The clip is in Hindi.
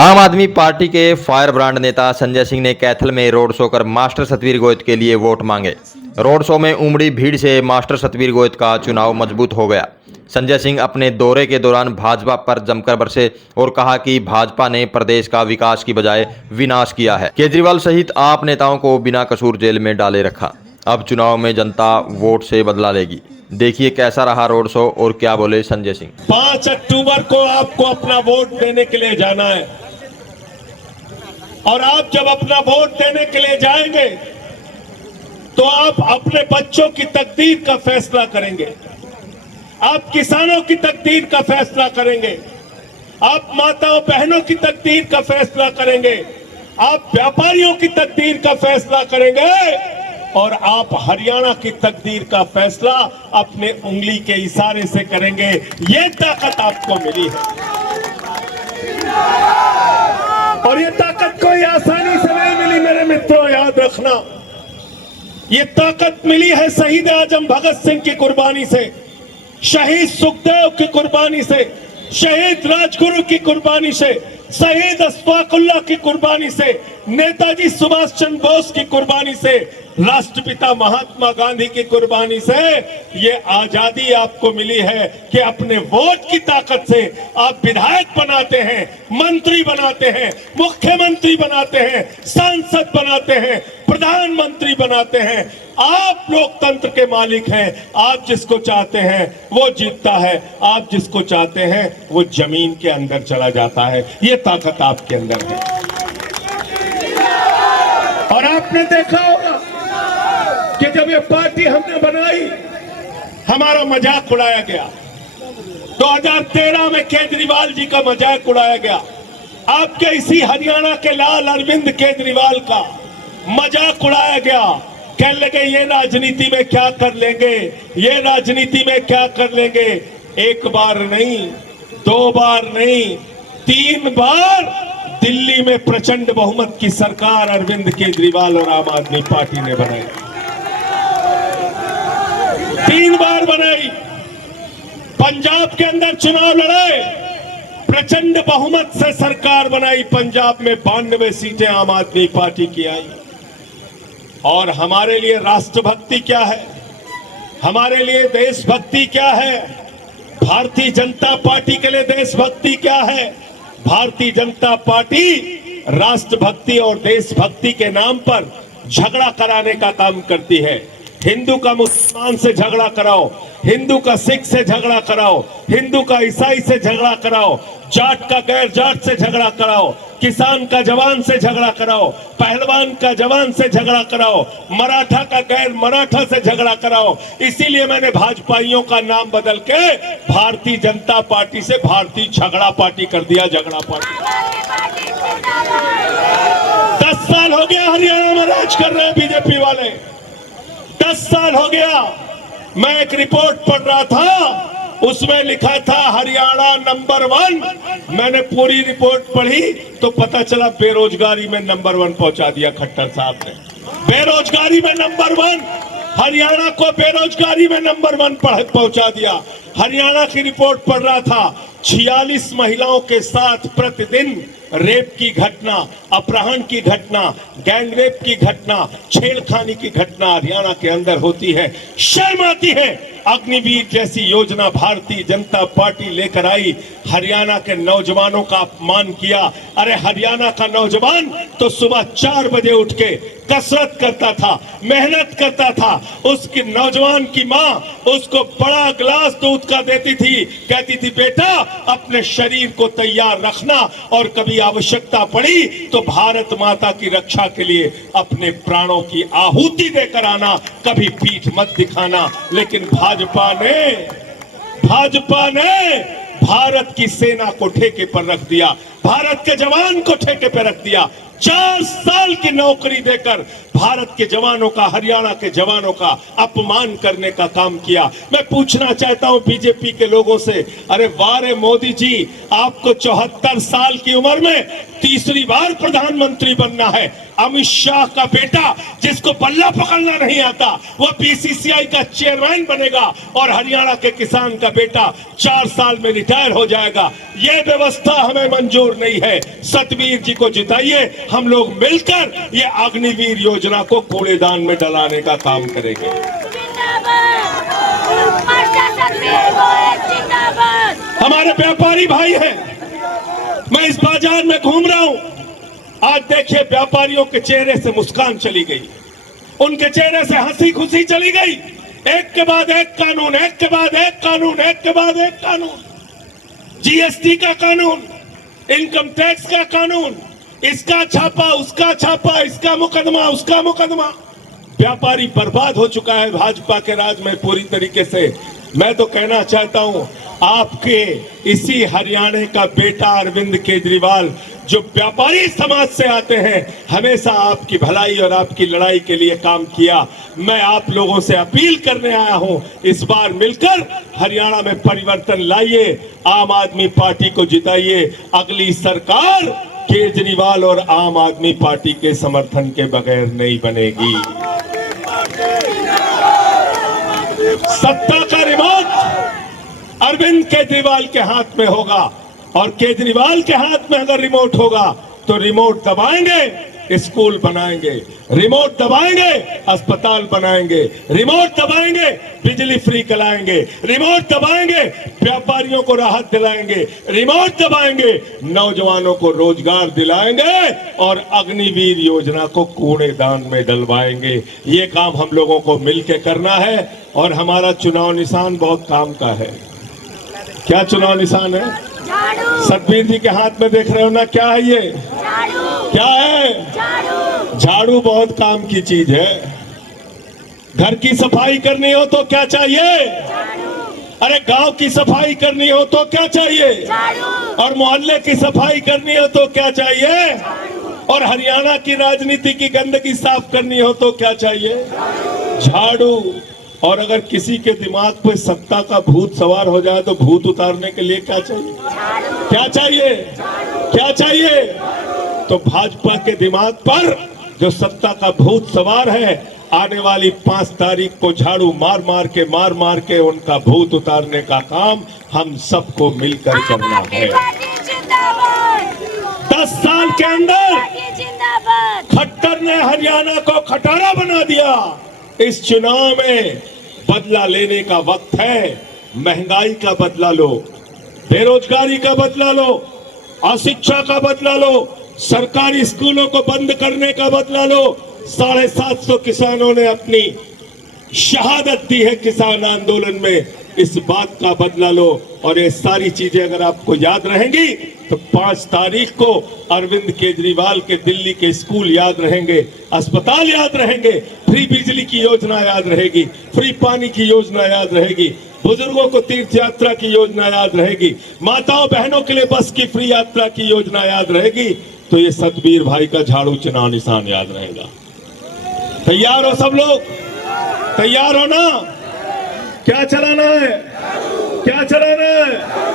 आम आदमी पार्टी के फायर ब्रांड नेता संजय सिंह ने कैथल में रोड शो कर मास्टर सतवीर गोयत के लिए वोट मांगे। रोड शो में उमड़ी भीड़ से मास्टर सतवीर गोयत का चुनाव मजबूत हो गया। संजय सिंह अपने दौरे के दौरान भाजपा पर जमकर बरसे और कहा कि भाजपा ने प्रदेश का विकास की बजाय विनाश किया है। केजरीवाल सहित आप नेताओं को बिना कसूर जेल में डाले रखा। अब चुनाव में जनता वोट से बदला लेगी। देखिए कैसा रहा रोड शो और क्या बोले संजय सिंह। 5 अक्टूबर को आपको अपना वोट देने के लिए जाना है और आप जब अपना वोट देने के लिए जाएंगे तो आप अपने बच्चों की तकदीर का फैसला करेंगे, आप किसानों की तकदीर का फैसला करेंगे, आप माताओं बहनों की तकदीर का फैसला करेंगे, आप व्यापारियों की तकदीर का फैसला करेंगे और आप हरियाणा की तकदीर का फैसला अपने उंगली के इशारे से करेंगे। ये ताकत आपको मिली है और ये ताकत कोई आसानी से नहीं मिली मेरे मित्रों, याद रखना। ये ताकत मिली है शहीद आजम भगत सिंह की कुर्बानी से, शहीद सुखदेव की कुर्बानी से, शहीद राजगुरु की कुर्बानी से, शहीद अशफाकुल्लाह की कुर्बानी से, नेताजी सुभाष चंद्र बोस की कुर्बानी से, राष्ट्रपिता महात्मा गांधी की कुर्बानी से ये आजादी आपको मिली है कि अपने वोट की ताकत से आप विधायक बनाते हैं, मंत्री बनाते हैं, मुख्यमंत्री बनाते हैं, सांसद बनाते हैं, प्रधानमंत्री बनाते हैं। आप लोकतंत्र के मालिक हैं। आप जिसको चाहते हैं वो जीतता है, आप जिसको चाहते हैं वो जमीन के अंदर चला जाता है। ये ताकत आपके अंदर है और आपने देखा होगा कि जब ये पार्टी हमने बनाई हमारा मजाक उड़ाया गया। 2013 में केजरीवाल जी का मजाक उड़ाया गया। आपके इसी हरियाणा के लाल अरविंद केजरीवाल का मजाक उड़ाया गया। कहने लगे ये राजनीति में क्या कर लेंगे, ये राजनीति में क्या कर लेंगे। एक बार नहीं, 2 बार नहीं, 3 बार दिल्ली में प्रचंड बहुमत की सरकार अरविंद केजरीवाल और आम आदमी पार्टी ने बनाई। 3 बार बनाई। पंजाब के अंदर चुनाव लड़े, प्रचंड बहुमत से सरकार बनाई। पंजाब में 92 सीटें आम आदमी पार्टी की आई। और हमारे लिए राष्ट्रभक्ति क्या है, हमारे लिए देशभक्ति क्या है, भारतीय जनता पार्टी के लिए देशभक्ति क्या है। भारतीय जनता पार्टी राष्ट्रभक्ति और देशभक्ति के नाम पर झगड़ा कराने का काम करती है। हिंदू का मुसलमान से झगड़ा कराओ, हिंदू का सिख से झगड़ा कराओ, हिंदू का ईसाई से झगड़ा कराओ, जाट का गैर जाट से झगड़ा कराओ, किसान का जवान से झगड़ा कराओ, पहलवान का जवान से झगड़ा कराओ, मराठा का गैर मराठा से झगड़ा कराओ। इसीलिए मैंने भाजपाइयों का नाम बदल के भारतीय जनता पार्टी से भारतीय झगड़ा पार्टी कर दिया। झगड़ा पार्टी 10 साल हो गया हरियाणा में राज कर रहे हैं बीजेपी वाले। 10 साल हो गया। मैं एक रिपोर्ट पढ़ रहा था, उसमें लिखा था हरियाणा नंबर 1। मैंने पूरी रिपोर्ट पढ़ी तो पता चला बेरोजगारी में नंबर 1 पहुंचा दिया खट्टर साहब ने। बेरोजगारी में नंबर 1, हरियाणा को बेरोजगारी में नंबर 1 पहुंचा दिया। हरियाणा की रिपोर्ट पढ़ रहा था, 46 महिलाओं के साथ प्रतिदिन रेप की घटना, अपहरण की घटना, गैंगरेप की घटना, छेड़खानी की घटना हरियाणा के अंदर होती है। शर्म आती है। अग्निवीर जैसी योजना भारतीय जनता पार्टी लेकर आई, हरियाणा के नौजवानों का अपमान किया। अरे हरियाणा का नौजवान तो सुबह 4 बजे उठ के कसरत करता था, मेहनत करता था। उसकी नौजवान की माँ उसको बड़ा गिलास दूध का देती थी, कहती थी बेटा अपने शरीर को तैयार रखना और कभी आवश्यकता पड़ी तो भारत माता की रक्षा के लिए अपने प्राणों की आहुति देकर आना, कभी पीठ मत दिखाना। लेकिन भाजपा ने भारत की सेना को ठेके पर रख दिया, भारत के जवान को ठेके पर रख दिया। 4 साल की नौकरी देकर भारत के जवानों का, हरियाणा के जवानों का अपमान करने का काम किया। मैं पूछना चाहता हूं बीजेपी के लोगों से, अरे वारे मोदी जी, आपको 74 साल की उम्र में तीसरी बार प्रधानमंत्री बनना है। अमित शाह का बेटा जिसको बल्ला पकड़ना नहीं आता वो बीसीसीआई का चेयरमैन बनेगा और हरियाणा के किसान का बेटा 4 साल में रिटायर हो जाएगा। ये व्यवस्था हमें मंजूर मंजूर नहीं है। सतवीर जी को जिताइए, हम लोग मिलकर ये अग्निवीर योजना को कूड़ेदान में डलाने का काम करेंगे। हमारे व्यापारी भाई हैं, मैं इस बाजार में घूम रहा हूं, आज देखिए व्यापारियों के चेहरे से मुस्कान चली गई, उनके चेहरे से हंसी खुशी चली गई। एक के बाद एक कानून, एक के बाद एक कानून, एक के बाद एक कानून, जीएसटी का कानून, इनकम टैक्स का कानून, इसका छापा, उसका छापा, इसका मुकदमा, उसका मुकदमा। व्यापारी बर्बाद हो चुका है भाजपा के राज में पूरी तरीके से। मैं तो कहना चाहता हूं, आपके इसी हरियाणा का बेटा अरविंद केजरीवाल जो व्यापारी समाज से आते हैं, हमेशा आपकी भलाई और आपकी लड़ाई के लिए काम किया। मैं आप लोगों से अपील करने आया हूं, इस बार मिलकर हरियाणा में परिवर्तन लाइए, आम आदमी पार्टी को जिताइए। अगली सरकार केजरीवाल और आम आदमी पार्टी के समर्थन के बगैर नहीं बनेगी। सत्ता का रिमोट अरविंद केजरीवाल के हाथ में होगा, और केजरीवाल के हाथ में अगर रिमोट होगा तो रिमोट दबाएंगे स्कूल बनाएंगे, रिमोट दबाएंगे अस्पताल बनाएंगे, रिमोट दबाएंगे बिजली फ्री कराएंगे, रिमोट दबाएंगे व्यापारियों को राहत दिलाएंगे, रिमोट दबाएंगे नौजवानों को रोजगार दिलाएंगे, और अग्निवीर योजना को कूड़ेदान में डलवाएंगे। ये काम हम लोगों को मिलकर करना है, और हमारा चुनाव निशान बहुत काम का है। क्या चुनाव निशान है? सतवीर जी के हाथ में देख रहे हो ना, क्या है ये? क्या है? झाड़ू बहुत काम की चीज है। घर की सफाई करनी हो तो क्या चाहिए? अरे गांव की सफाई करनी हो तो क्या चाहिए? और मोहल्ले की सफाई करनी हो तो क्या चाहिए? और हरियाणा की राजनीति की गंदगी साफ करनी हो तो क्या चाहिए? झाड़ू। और अगर किसी के दिमाग पे सत्ता का भूत सवार हो जाए तो भूत उतारने के लिए क्या चाहिए? क्या चाहिए? क्या चाहिए? तो भाजपा के दिमाग पर जो सत्ता का भूत सवार है, आने वाली 5 तारीख को झाड़ू मार मार के उनका भूत उतारने का काम हम सबको मिलकर करना है। 10 साल के अंदर खट्टर ने हरियाणा को खटारा बना दिया। इस चुनाव में बदला लेने का वक्त है। महंगाई का बदला लो, बेरोजगारी का बदला लो, अशिक्षा का बदला लो, सरकारी स्कूलों को बंद करने का बदला लो। 750 किसानों ने अपनी शहादत दी है किसान आंदोलन में, इस बात का बदला लो। और ये सारी चीजें अगर आपको याद रहेंगी तो 5 तारीख को अरविंद केजरीवाल के दिल्ली के स्कूल याद रहेंगे, अस्पताल याद रहेंगे, फ्री बिजली की योजना याद रहेगी, फ्री पानी की योजना याद रहेगी, बुजुर्गों को तीर्थ यात्रा की योजना याद रहेगी, माताओं बहनों के लिए बस की फ्री यात्रा की योजना याद रहेगी। तो ये सतवीर भाई का झाड़ू चुनाव निशान याद रहेगा। तैयार हो सब लोग? तैयार हो ना? क्या चलाना है? क्या चलाना है?